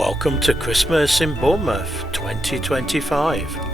Welcome to Christmas in Bournemouth 2025.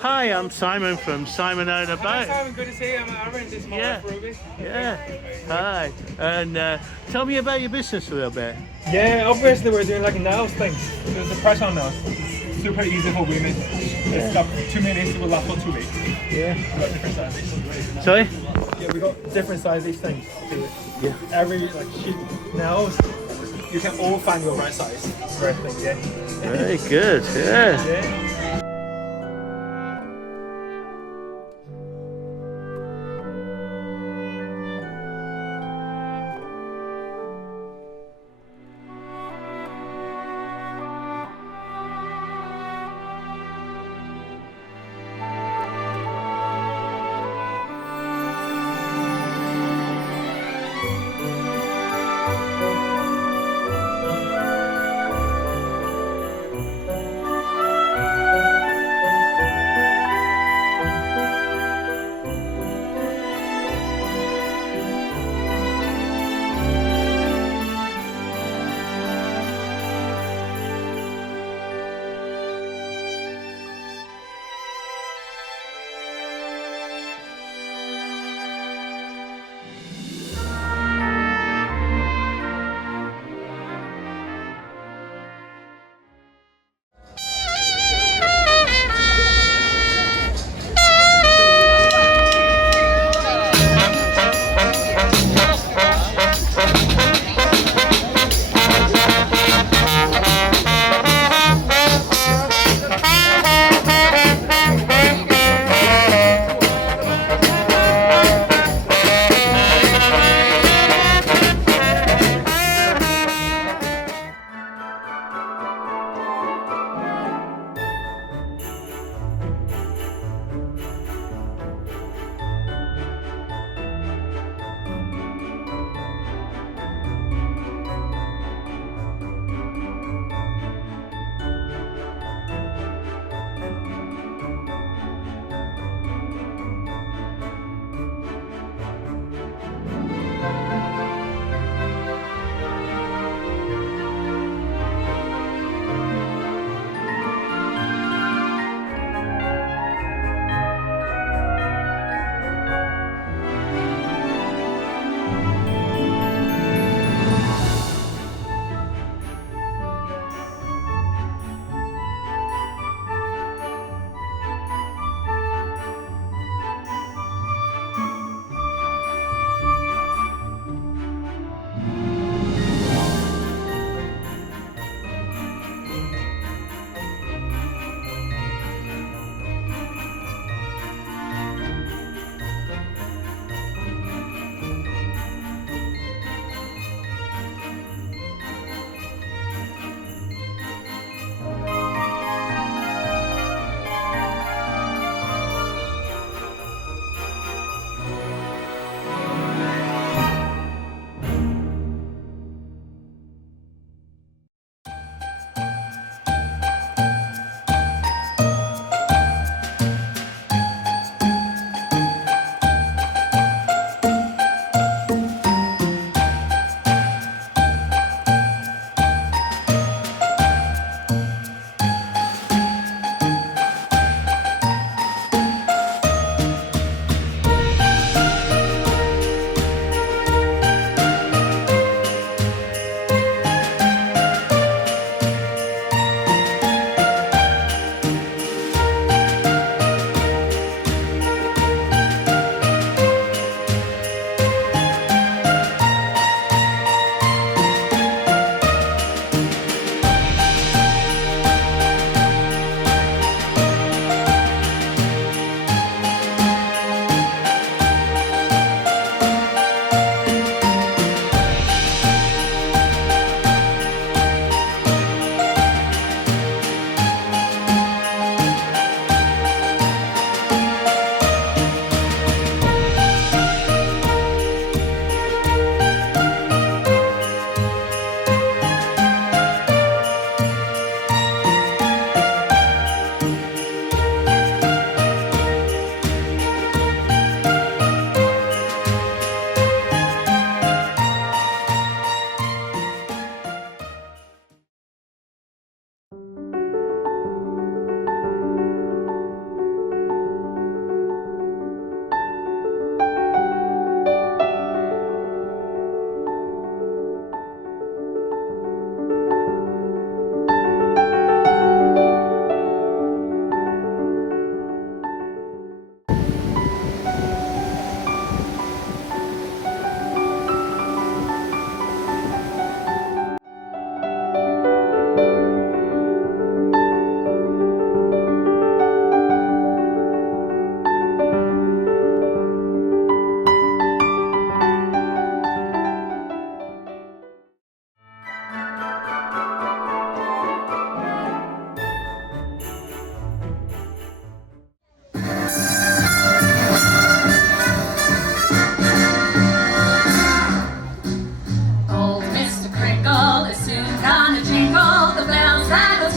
Hi, I'm Simon from Simon Own a Boat. Hi Simon, good to see you. I'm Aaron, this is my wife Ruby. Yeah, hi. And tell me about your business a little bit. Yeah, obviously we're doing like nails things. There's a press on nails. It's super easy for women. It's got 2 minutes, it will last for 2 weeks. Yeah. We've got different sizes. Sorry? Yeah, we've got different sizes things. Yeah. Every like sheet nails, you can all find your right size for everything, yeah. Very good, yeah. Yeah.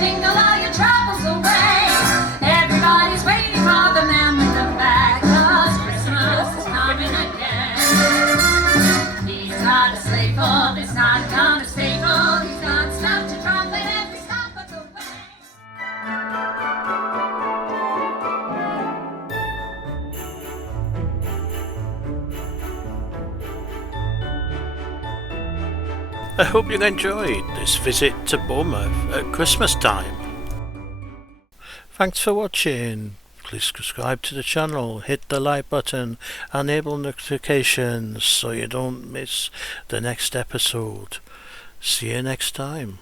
jingle all your troubles away. Everybody's waiting for the man with the bag, 'cause Christmas is coming again. He's not a slave for, he's not gonna stay for, he's got stuff to trumpet every stop of the way. I hope you enjoyed this visit to Bournemouth at Christmas time. Thanks for watching. Please subscribe to the channel, hit the like button, and enable notifications so you don't miss the next episode. See you next time.